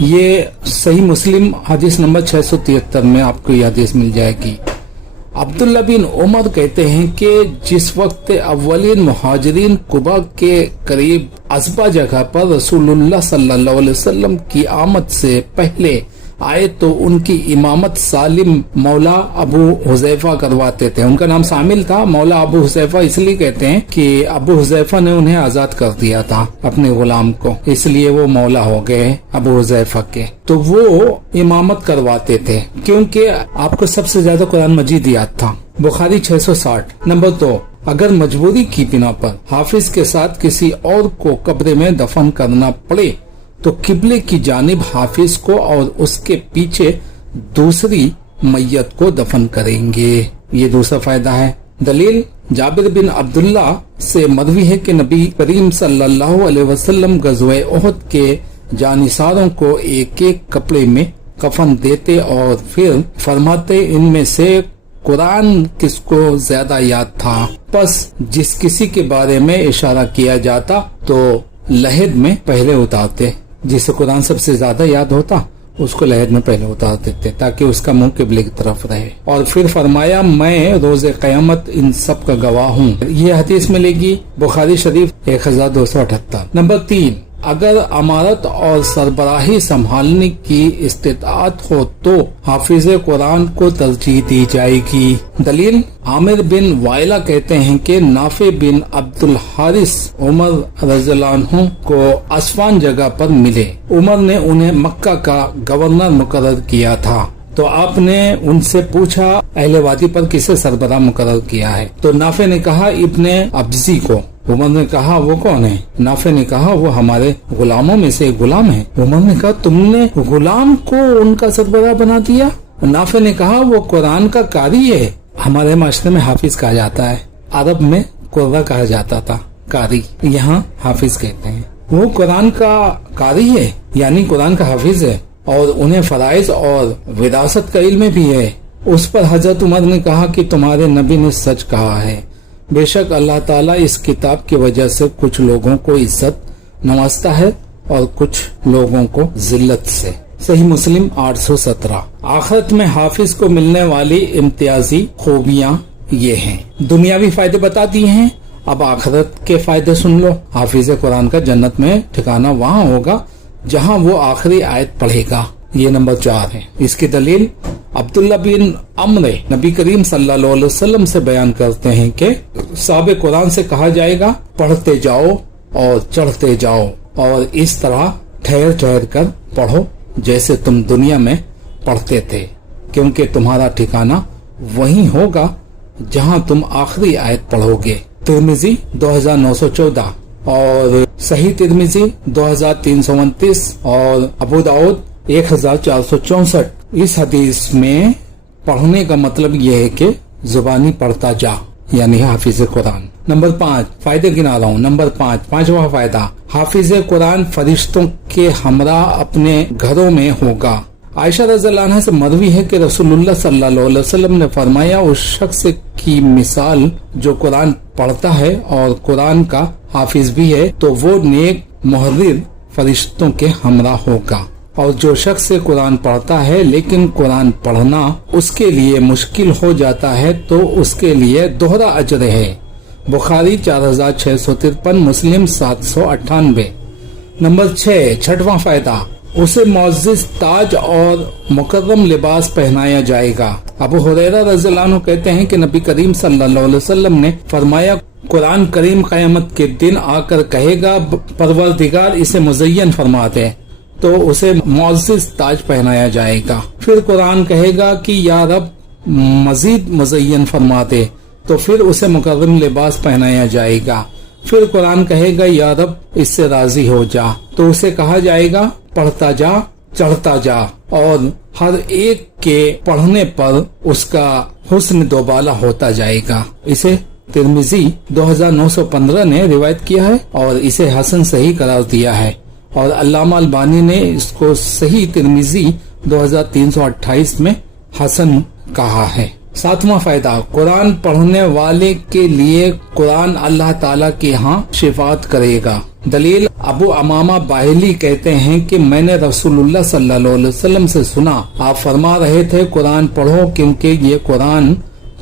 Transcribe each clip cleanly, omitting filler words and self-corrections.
یہ صحیح مسلم حدیث نمبر 673 میں آپ کو یہ حدیث مل جائے گی۔ عبداللہ بن عمر کہتے ہیں کہ جس وقت اولین مہاجرین قبا کے قریب عصبہ جگہ پر رسول اللہ صلی اللہ علیہ وسلم کی آمد سے پہلے آئے تو ان کی امامت سالم مولا ابو حذیفہ کرواتے تھے۔ ان کا نام سامل تھا، مولا ابو حذیفہ اس لیے کہتے ہیں کہ ابو حذیفہ نے انہیں آزاد کر دیا تھا اپنے غلام کو، اس لیے وہ مولا ہو گئے ابو حذیفہ کے۔ تو وہ امامت کرواتے تھے کیونکہ آپ کو سب سے زیادہ قرآن مجید یاد تھا۔ بخاری 660۔ نمبر 2، اگر مجبوری کی بنا پر حافظ کے ساتھ کسی اور کو قبر میں دفن کرنا پڑے تو قبلے کی جانب حافظ کو اور اس کے پیچھے دوسری میت کو دفن کریں گے۔ یہ دوسرا فائدہ ہے۔ دلیل جابر بن عبداللہ سے مروی ہے کہ نبی کریم صلی اللہ علیہ وسلم غزوہ احد کے جانثاروں کو ایک ایک کپڑے میں کفن دیتے اور پھر فرماتے ان میں سے قرآن کس کو زیادہ یاد تھا، پس جس کسی کے بارے میں اشارہ کیا جاتا تو لحد میں پہلے اتارتے، جسے قرآن سب سے زیادہ یاد ہوتا اس کو لحد میں پہلے اتار دیتے تاکہ اس کا منہ قبلے کی طرف رہے، اور پھر فرمایا میں روز قیامت ان سب کا گواہ ہوں۔ یہ حدیث ملے گی بخاری شریف 1278۔ نمبر 3، اگر امارت اور سربراہی سنبھالنے کی استطاعت ہو تو حافظ قرآن کو ترجیح دی جائے گی۔ دلیل عامر بن وائلہ کہتے ہیں کہ نافع بن عبد الحارث عمر رضی اللہ عنہ کو اسفان جگہ پر ملے۔ عمر نے انہیں مکہ کا گورنر مقرر کیا تھا تو آپ نے ان سے پوچھا اہل وادی پر کسے سربراہ مقرر کیا ہے؟ تو نافع نے کہا ابن ابزی کو۔ عمر نے کہا وہ کون ہے؟ نافع نے کہا وہ ہمارے غلاموں میں سے ایک غلام ہے۔ عمر نے کہا تم نے غلام کو ان کا سربراہ بنا دیا؟ نافع نے کہا وہ قرآن کا قاری ہے۔ ہمارے معاشرے میں حافظ کہا جاتا ہے، عرب میں قرہ کہا جاتا تھا، قاری یہاں حافظ کہتے ہیں۔ وہ قرآن کا قاری ہے یعنی قرآن کا حافظ ہے اور انہیں فرائض اور وراثت کا علم بھی ہے۔ اس پر حضرت عمر نے کہا کہ تمہارے نبی نے سچ کہا ہے، بے شک اللہ تعالیٰ اس کتاب کی وجہ سے کچھ لوگوں کو عزت نوازتا ہے اور کچھ لوگوں کو ذلت سے۔ صحیح مسلم 817۔ آخرت میں حافظ کو ملنے والی امتیازی خوبیاں یہ ہیں۔ دنیاوی فائدے بتا دیے ہیں، اب آخرت کے فائدے سن لو۔ حافظ قرآن کا جنت میں ٹھکانہ وہاں ہوگا جہاں وہ آخری آیت پڑھے گا۔ یہ نمبر 4 ہے۔ اس کی دلیل عبداللہ بن عمر نبی کریم صلی اللہ علیہ وسلم سے بیان کرتے ہیں کہ صاحب قرآن سے کہا جائے گا پڑھتے جاؤ اور چڑھتے جاؤ اور اس طرح ٹھہر ٹھہر کر پڑھو جیسے تم دنیا میں پڑھتے تھے، کیونکہ تمہارا ٹھکانہ وہی ہوگا جہاں تم آخری آیت پڑھو گے۔ ترمذی 2914 اور صحیح ترمذی 2329 اور ابو داؤد 1464۔ اس حدیث میں پڑھنے کا مطلب یہ ہے کہ زبانی پڑھتا جا یعنی حافظ قرآن۔ نمبر 5 فائدے گنا رہا ہوں۔ نمبر 5 پانچواں فائدہ، حافظ قرآن فرشتوں کے ہمراہ اپنے گھروں میں ہوگا۔ عائشہ رضی اللہ عنہا سے مروی ہے کہ رسول اللہ صلی اللہ علیہ وسلم نے فرمایا اس شخص کی مثال جو قرآن پڑھتا ہے اور قرآن کا حافظ بھی ہے تو وہ نیک محرر فرشتوں کے ہمراہ ہوگا، اور جو شخص قرآن پڑھتا ہے لیکن قرآن پڑھنا اس کے لیے مشکل ہو جاتا ہے تو اس کے لیے دوہرا اجر ہے۔ بخاری 4653، مسلم 798۔ نمبر 6 چھٹواں فائدہ، اسے معزز تاج اور مکرم لباس پہنایا جائے گا۔ ابو ہریرہ رضی اللہ عنہ کہتے ہیں کہ نبی کریم صلی اللہ علیہ وسلم نے فرمایا قرآن کریم قیامت کے دن آ کر کہے گا پروردگار اسے مزین فرما دے، تو اسے معزز تاج پہنایا جائے گا۔ پھر قرآن کہے گا کہ یا رب مزید مزین فرما دے، تو پھر اسے مکرم لباس پہنایا جائے گا۔ پھر قرآن کہے گا یا رب اس سے راضی ہو جا، تو اسے کہا جائے گا پڑھتا جا چڑھتا جا، اور ہر ایک کے پڑھنے پر اس کا حسن دوبالا ہوتا جائے گا۔ اسے ترمذی 2915 نے روایت کیا ہے اور اسے حسن صحیح قرار دیا ہے، اور علامہ البانی نے اس کو صحیح ترمذی 2328 میں حسن کہا ہے۔ 7واں فائدہ، قرآن پڑھنے والے کے لیے قرآن اللہ تعالیٰ کے ہاں شفاعت کرے گا۔ دلیل ابو امامہ باہلی کہتے ہیں کہ میں نے رسول صلی اللہ علیہ وسلم سے سنا، آپ فرما رہے تھے قرآن پڑھو کیونکہ یہ قرآن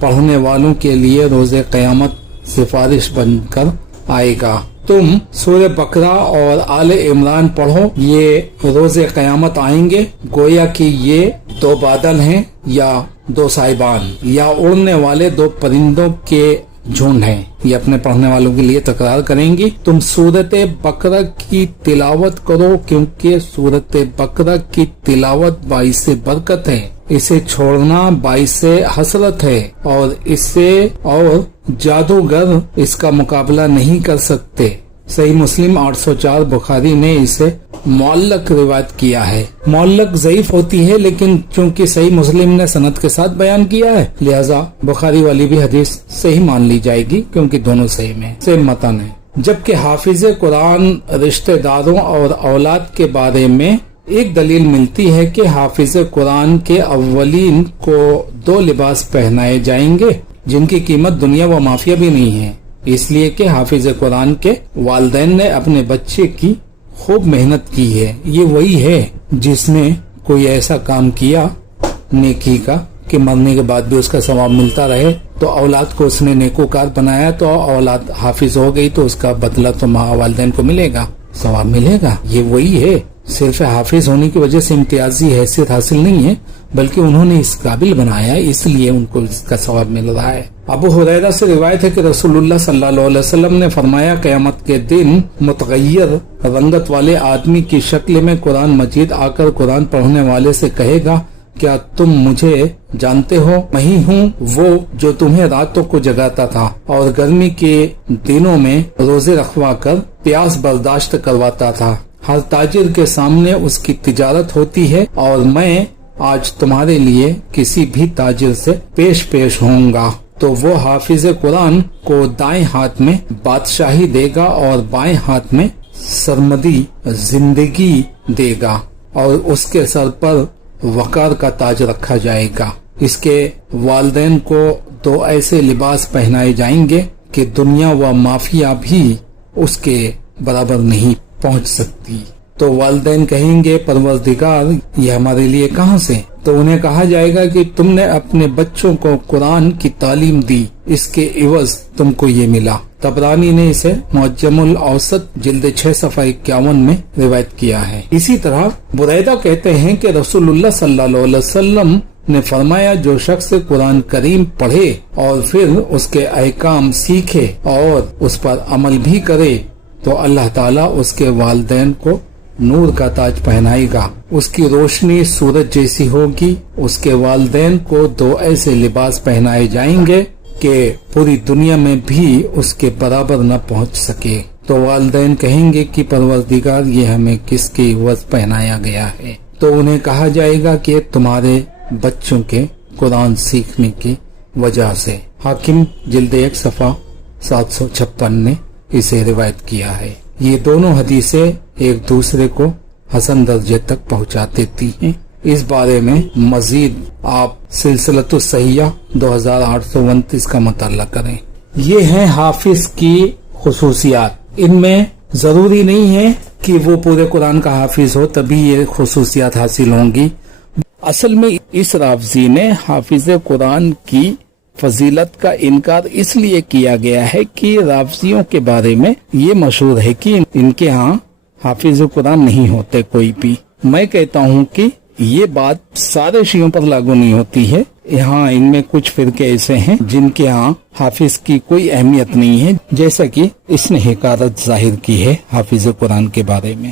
پڑھنے والوں کے لیے روز قیامت سفارش بن کر آئے گا۔ تم سورہ بقرہ اور آل عمران پڑھو، یہ روز قیامت آئیں گے، گویا کہ یہ دو بادل ہیں یا دو صاحبان یا اڑنے والے دو پرندوں کے جھنڈ ہیں، یہ اپنے پڑھنے والوں کے لیے تکرار کریں گی۔ تم سورت بقرہ کی تلاوت کرو کیونکہ سورت بقرہ کی تلاوت باعث برکت ہے، اسے چھوڑنا باعث حسرت ہے، اور جادوگر اس کا مقابلہ نہیں کر سکتے۔ صحیح مسلم 804، بخاری نے اسے معلق روایت کیا ہے۔ معلق ضعیف ہوتی ہے لیکن چونکہ صحیح مسلم نے سند کے ساتھ بیان کیا ہے لہذا بخاری والی بھی حدیث صحیح مان لی جائے گی کیونکہ دونوں صحیح میں سیم متن ہے۔ جبکہ حافظ قرآن رشتہ داروں اور اولاد کے بارے میں ایک دلیل ملتی ہے کہ حافظ قرآن کے اولین کو 2 لباس پہنائے جائیں گے جن کی قیمت دنیا و مافیہ بھی نہیں ہے، اس لیے کہ حافظ قرآن کے والدین نے اپنے بچے کی خوب محنت کی ہے۔ یہ وہی ہے جس نے کوئی ایسا کام کیا نیکی کا کہ مرنے کے بعد بھی اس کا ثواب ملتا رہے، تو اولاد کو اس نے نیکوکار بنایا تو اولاد حافظ ہو گئی تو اس کا بدلہ تو والدین کو ملے گا، ثواب ملے گا۔ یہ وہی ہے، صرف حافظ ہونے کی وجہ سے امتیازی حیثیت حاصل نہیں ہے بلکہ انہوں نے اس قابل بنایا اس لیے ان کو اس کا ثواب مل رہا ہے۔ ابو ہریرہ سے روایت ہے کہ رسول اللہ صلی اللہ علیہ وسلم نے فرمایا قیامت کے دن متغیر رنگت والے آدمی کی شکل میں قرآن مجید آ کر قرآن پڑھنے والے سے کہے گا کیا تم مجھے جانتے ہو؟ میں ہی ہوں وہ جو تمہیں راتوں کو جگاتا تھا اور گرمی کے دنوں میں روزے رکھوا کر پیاس برداشت کرواتا تھا۔ ہر تاجر کے سامنے اس کی تجارت ہوتی ہے اور میں آج تمہارے لیے کسی بھی تاجر سے پیش ہوں گا تو وہ حافظ قرآن کو دائیں ہاتھ میں بادشاہی دے گا اور بائیں ہاتھ میں سرمدی زندگی دے گا اور اس کے سر پر وقار کا تاج رکھا جائے گا۔ اس کے والدین کو 2 ایسے لباس پہنائے جائیں گے کہ دنیا و مافیا بھی اس کے برابر نہیں پہنچ سکتی۔ تو والدین کہیں گے پروردگار یہ ہمارے لیے کہاں سے؟ تو انہیں کہا جائے گا کہ تم نے اپنے بچوں کو قرآن کی تعلیم دی، اس کے عوض تم کو یہ ملا۔ طبرانی نے اسے معجم الاوسط جلد 6 صفحہ 51 میں روایت کیا ہے۔ اسی طرح بریدہ کہتے ہیں کہ رسول اللہ صلی اللہ علیہ وسلم نے فرمایا جو شخص قرآن کریم پڑھے اور پھر اس کے احکام سیکھے اور اس پر عمل بھی کرے تو اللہ تعالیٰ اس کے والدین کو نور کا تاج پہنائے گا، اس کی روشنی سورج جیسی ہوگی۔ اس کے والدین کو 2 ایسے لباس پہنائے جائیں گے کہ پوری دنیا میں بھی اس کے برابر نہ پہنچ سکے۔ تو والدین کہیں گے کہ پروردگار یہ ہمیں کس کے عوض پہنایا گیا ہے؟ تو انہیں کہا جائے گا کہ تمہارے بچوں کے قرآن سیکھنے کی وجہ سے۔ حاکم جلد 1 صفحہ 756 نے اسے روایت کیا ہے۔ یہ دونوں حدیثیں ایک دوسرے کو حسن درجے تک پہنچا دیتی ہیں۔ اس بارے میں مزید آپ سلسلۃ الصحیحہ 2829 کا مطالعہ کریں۔ یہ ہیں حافظ کی خصوصیات۔ ان میں ضروری نہیں ہے کہ وہ پورے قرآن کا حافظ ہو تبھی یہ خصوصیات حاصل ہوں گی۔ اصل میں اس رافضی نے حافظ قرآن کی فضیلت کا انکار اس لیے کیا گیا ہے کہ رافضیوں کے بارے میں یہ مشہور ہے کہ ان کے ہاں حافظ قرآن نہیں ہوتے کوئی بھی۔ میں کہتا ہوں کہ یہ بات سارے شیعوں پر لاگو نہیں ہوتی ہے، یہاں ان میں کچھ فرقے ایسے ہیں جن کے ہاں حافظ کی کوئی اہمیت نہیں ہے، جیسا کہ اس نے حکایت ظاہر کی ہے حافظ قرآن کے بارے میں۔